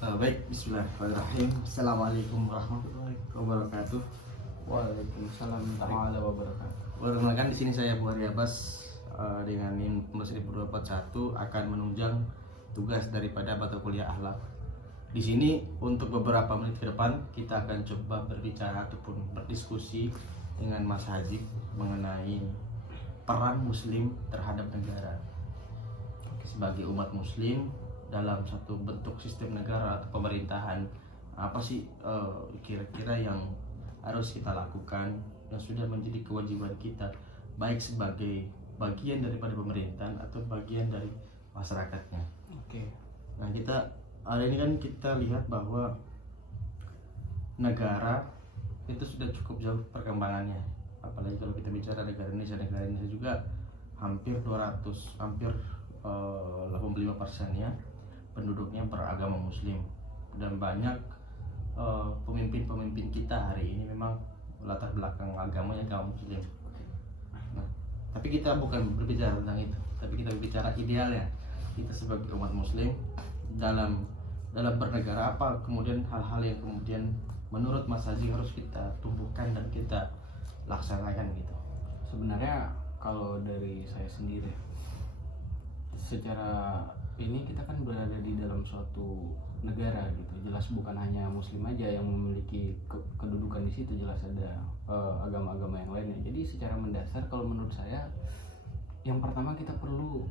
Baik, bismillahirrahmanirrahim. Assalamualaikum warahmatullahi wabarakatuh. Waalaikumsalam warahmatullahi wabarakatuh. Perkenalkan, di sini saya Buhari Abbas dengan NIM nomor 1241 akan menunjang tugas daripada mata kuliah akhlak. Di sini untuk beberapa menit ke depan kita akan coba berbicara ataupun berdiskusi dengan Mas Hajib mengenai peran Muslim terhadap negara. Sebagai umat Muslim dalam satu bentuk sistem negara atau pemerintahan, apa sih kira-kira yang harus kita lakukan yang sudah menjadi kewajiban kita, baik sebagai bagian daripada pemerintahan atau bagian dari masyarakatnya. Oke. Nah, kita hari ini kan kita lihat bahwa negara itu sudah cukup jauh perkembangannya, apalagi kalau kita bicara negara Indonesia juga hampir 85%-nya penduduknya beragama Muslim, dan banyak pemimpin-pemimpin kita hari ini memang latar belakang agamanya agama Muslim. Nah, tapi kita bukan berbicara tentang itu, tapi kita berbicara idealnya kita sebagai umat Muslim dalam bernegara, apa kemudian hal-hal yang kemudian menurut Mas Haji harus kita tumbuhkan dan kita laksanakan gitu. Sebenarnya kalau dari saya sendiri, secara ini kita kan berada di dalam suatu negara gitu. Jelas bukan hanya Muslim aja yang memiliki kedudukan di situ, jelas ada agama-agama yang lainnya. Jadi secara mendasar kalau menurut saya, yang pertama kita perlu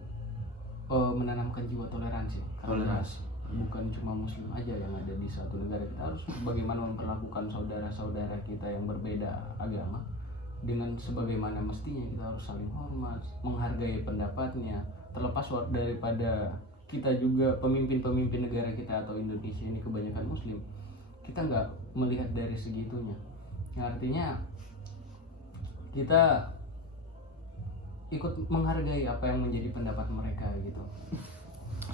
menanamkan jiwa toleransi. Toleransi. Bukan cuma Muslim aja yang ada di satu negara, kita harus bagaimana memperlakukan saudara-saudara kita yang berbeda agama dengan sebagaimana mestinya. Kita harus saling hormat, menghargai pendapatnya, terlepas daripada kita juga pemimpin-pemimpin negara kita atau Indonesia ini kebanyakan Muslim, kita nggak melihat dari segitunya. Yang artinya kita ikut menghargai apa yang menjadi pendapat mereka gitu.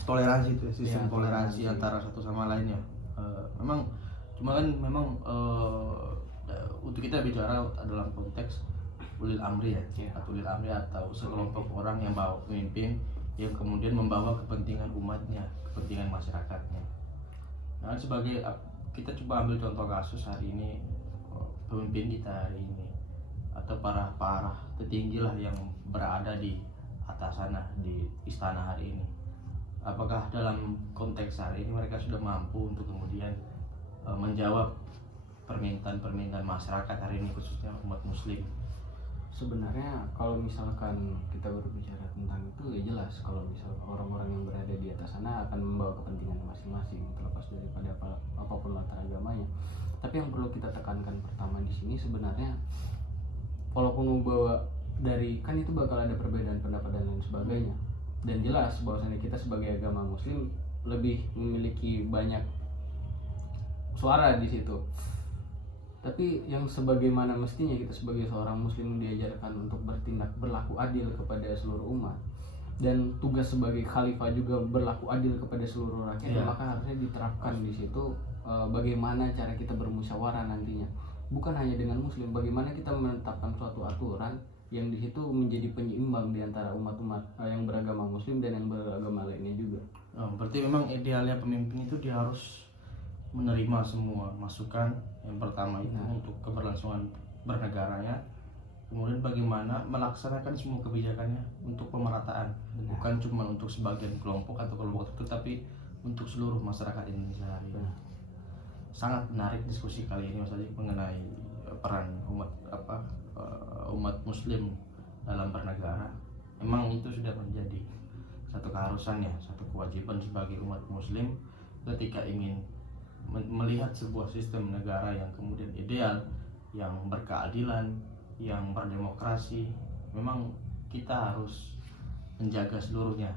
Toleransi itu sistem Ya, toleransi antara satu sama lainnya. Memang untuk kita bicara dalam konteks ulil amri atau ulil amri atau sekelompok orang yang bawa pemimpin yang kemudian membawa kepentingan umatnya, kepentingan masyarakatnya. Nah, sebagai kita coba ambil contoh kasus hari ini, pemimpin kita hari ini atau para petinggi lah yang berada di atas sana di istana hari ini. Apakah dalam konteks hari ini mereka sudah mampu untuk kemudian menjawab permintaan masyarakat hari ini, khususnya umat Muslim? Sebenarnya kalau misalkan kita berbicara tentang itu, ya jelas kalau misalkan orang-orang yang berada di atas sana akan membawa kepentingan masing-masing terlepas daripada apapun latar agamanya. Tapi yang perlu kita tekankan pertama di sini sebenarnya, walaupun membawa dari, kan itu bakal ada perbedaan pendapat dan lain sebagainya, dan jelas bahwasanya kita sebagai agama Muslim lebih memiliki banyak suara di situ. Tapi yang sebagaimana mestinya kita sebagai seorang Muslim diajarkan untuk berlaku adil kepada seluruh umat, dan tugas sebagai khalifah juga berlaku adil kepada seluruh rakyat. Maka harusnya diterapkan di situ bagaimana cara kita bermusyawarah nantinya, bukan hanya dengan Muslim, bagaimana kita menetapkan suatu aturan yang di situ menjadi penyeimbang di antara umat-umat yang beragama Muslim dan yang beragama lainnya juga. Berarti memang idealnya pemimpin itu dia harus menerima semua masukan. Yang pertama itu untuk keberlangsungan bernegaranya, kemudian bagaimana melaksanakan semua kebijakannya untuk pemerataan. Bukan cuma untuk sebagian kelompok atau kelompok tertentu, tapi untuk seluruh masyarakat Indonesia hari ini. Sangat menarik diskusi kali ini Mas Haji mengenai peran umat Muslim dalam bernegara. Memang itu sudah menjadi satu keharusannya, satu kewajiban sebagai umat Muslim ketika ingin melihat sebuah sistem negara yang kemudian ideal, yang berkeadilan, yang berdemokrasi. Memang kita harus menjaga seluruhnya,